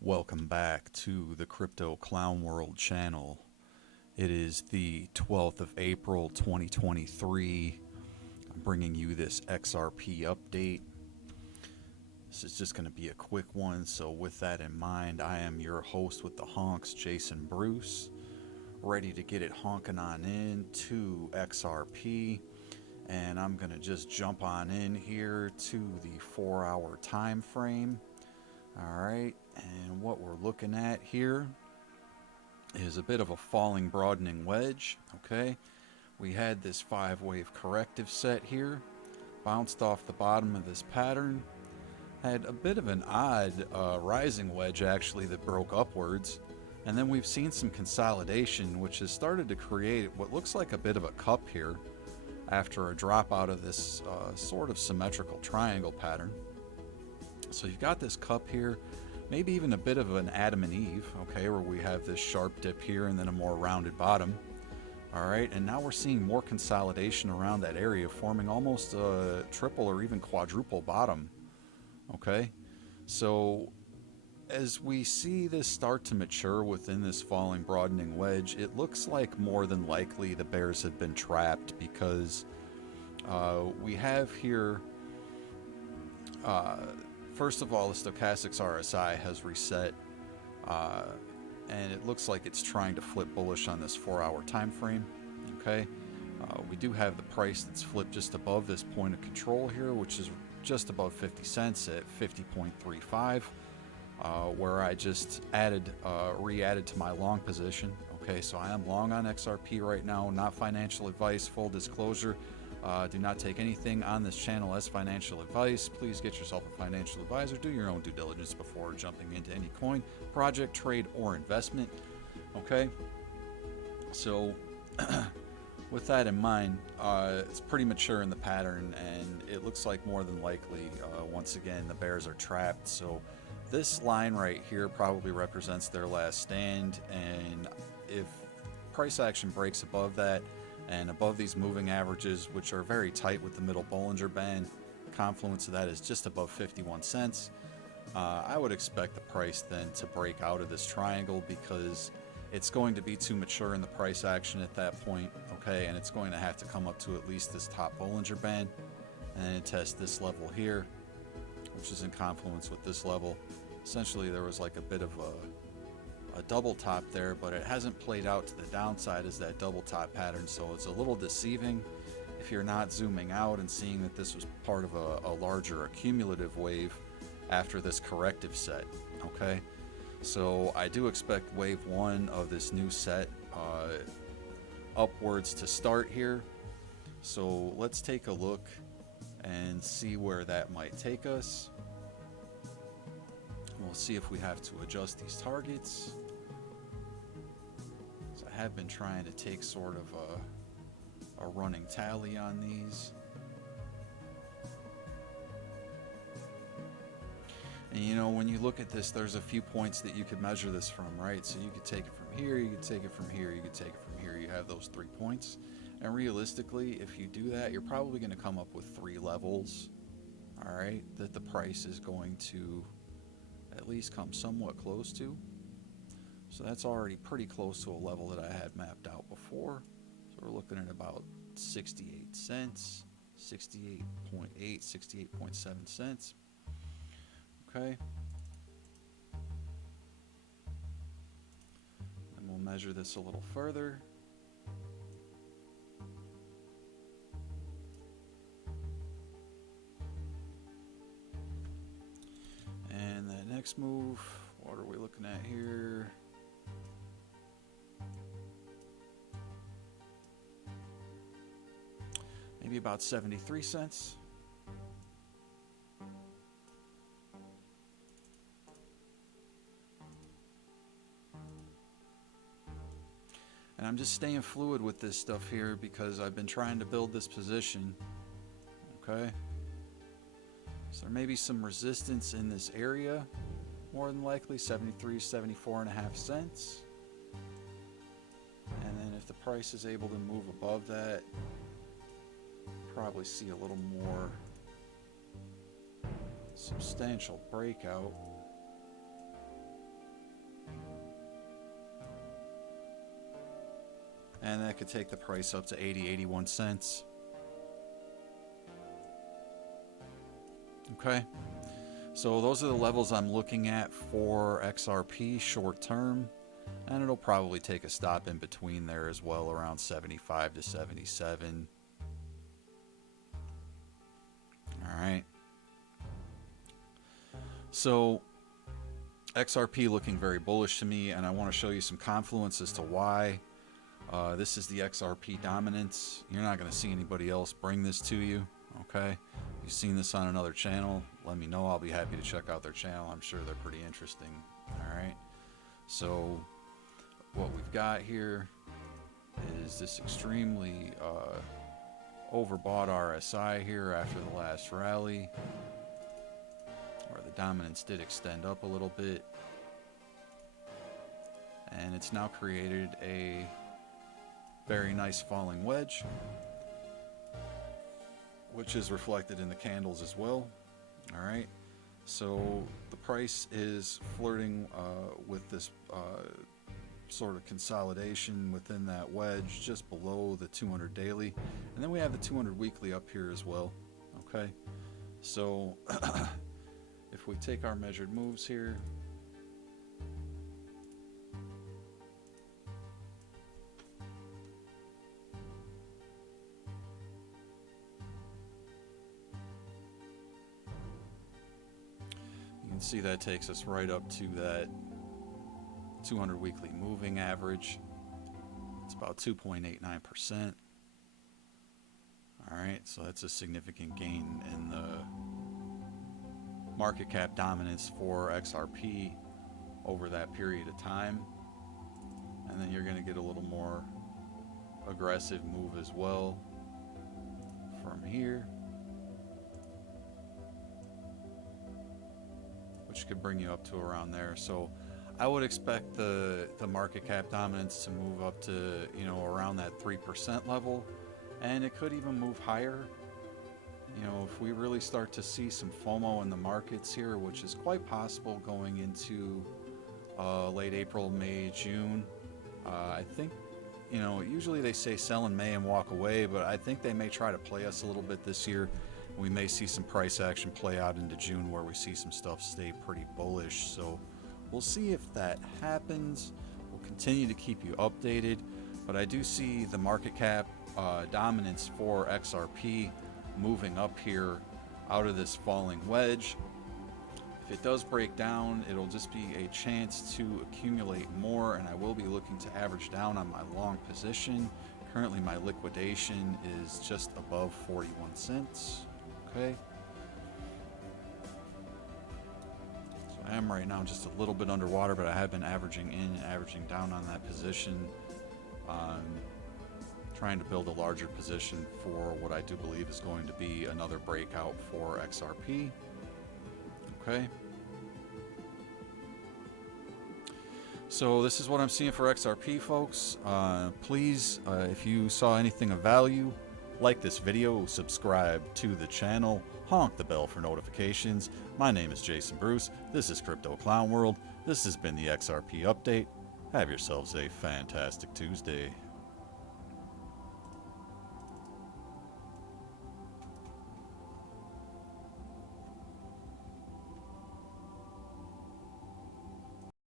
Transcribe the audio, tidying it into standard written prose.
Welcome back to the Crypto Clown World channel. It is the 12th of April 2023. I'm bringing you this XRP update. This is just going to be a quick one, so with that in mind, I am your host with the honks, Jason Bruce, ready to get it honking on in to XRP. And I'm going to just jump on in here to the 4-hour time frame. All right, and what we're looking at here is a bit of a falling broadening wedge. Okay, we had this 5-wave corrective set here, bounced off the bottom of this pattern, had a bit of an odd rising wedge actually that broke upwards, and then we've seen some consolidation which has started to create what looks like a bit of a cup here after a drop out of this sort of symmetrical triangle pattern. So you've got this cup here, maybe even a bit of an Adam and Eve, okay, where we have this sharp dip here and then a more rounded bottom. All right, and now we're seeing more consolidation around that area, forming almost a triple or even quadruple bottom. Okay, so as we see this start to mature within this falling broadening wedge, it looks like more than likely the bears have been trapped because we have here first of all, the stochastics RSI has reset, and it looks like it's trying to flip bullish on this 4-hour time frame. Okay, we do have the price that's flipped just above this point of control here, which is just above 50 cents at 50.35, where I just re-added to my long position. Okay, so I am long on XRP right now. Not financial advice, full disclosure. Do not take anything on this channel as financial advice. Please get yourself a financial advisor. Do your own due diligence before jumping into any coin, project, trade, or investment. Okay? So, with that in mind, it's pretty mature in the pattern, and it looks like more than likely, once again, the bears are trapped. So, this line right here probably represents their last stand, and if price action breaks above that, and above these moving averages, which are very tight with the middle Bollinger Band, confluence of that is just above 51 cents. I would expect the price then to break out of this triangle because it's going to be too mature in the price action at that point, okay, and it's going to have to come up to at least this top Bollinger Band and then test this level here, which is in confluence with this level. Essentially, there was like a bit of a double top there, but it hasn't played out to the downside as that double top pattern, so it's a little deceiving if you're not zooming out and seeing that this was part of a larger accumulative wave after this corrective set. Okay, so I do expect wave one of this new set upwards to start here, so let's take a look and see where that might take us. We'll see if we have to adjust these targets. So I have been trying to take sort of a running tally on these. And you know, when you look at this, there's a few points that you could measure this from, right? So you could take it from here, you could take it from here, you could take it from here. You have those 3 points. And realistically, if you do that, you're probably going to come up with 3 levels, all right, that the price is going to at least come somewhat close to. So that's already pretty close to a level that I had mapped out before. So we're looking at about 68 cents, 68.8, 68.7 cents. Okay. And we'll measure this a little further. And that next move, what are we looking at here? Maybe about 73 cents. And I'm just staying fluid with this stuff here because I've been trying to build this position. Okay. So there may be some resistance in this area, more than likely 73, 74 and a half cents. And then if the price is able to move above that, probably see a little more substantial breakout. and that could take the price up to 81 cents. Okay, so those are the levels I'm looking at for XRP short term, and it'll probably take a stop in between there as well, around 75 to 77. All right, so XRP looking very bullish to me, and I want to show you some confluence as to why. This is the XRP dominance. You're not going to see anybody else bring this to you, okay? If you've seen this on another channel, let me know. I'll be happy to check out their channel. I'm sure they're pretty interesting, all right? So what we've got here is this extremely overbought RSI here after the last rally, where the dominance did extend up a little bit, and it's now created a very nice falling wedge, which is reflected in the candles as well. All right, so the price is flirting with this sort of consolidation within that wedge just below the 200 daily, and then we have the 200 weekly up here as well. Okay, so if we take our measured moves here, you can see that takes us right up to that 200 weekly moving average. It's about 2.89%. All right, so that's a significant gain in the market cap dominance for XRP over that period of time. And then you're going to get a little more aggressive move as well from here, which could bring you up to around there. So I would expect the market cap dominance to move up to, you know, around that 3% level, and it could even move higher. You know, if we really start to see some FOMO in the markets here, which is quite possible going into late April, May, June. I think, you know, usually they say sell in May and walk away, but I think they may try to play us a little bit this year. We may see some price action play out into June where we see some stuff stay pretty bullish. So we'll see if that happens. We'll continue to keep you updated, but I do see the market cap dominance for XRP moving up here out of this falling wedge. If it does break down, it'll just be a chance to accumulate more, and I will be looking to average down on my long position. Currently my liquidation is just above 41 cents. Okay, so I am right now just a little bit underwater, but I have been averaging in and averaging down on that position, trying to build a larger position for what I do believe is going to be another breakout for XRP. Okay, so this is what I'm seeing for XRP, folks. Please, if you saw anything of value, like this video, subscribe to the channel, honk the bell for notifications. My name is Jason Bruce. This is Crypto Clown World. This has been the XRP update. Have yourselves a fantastic Tuesday.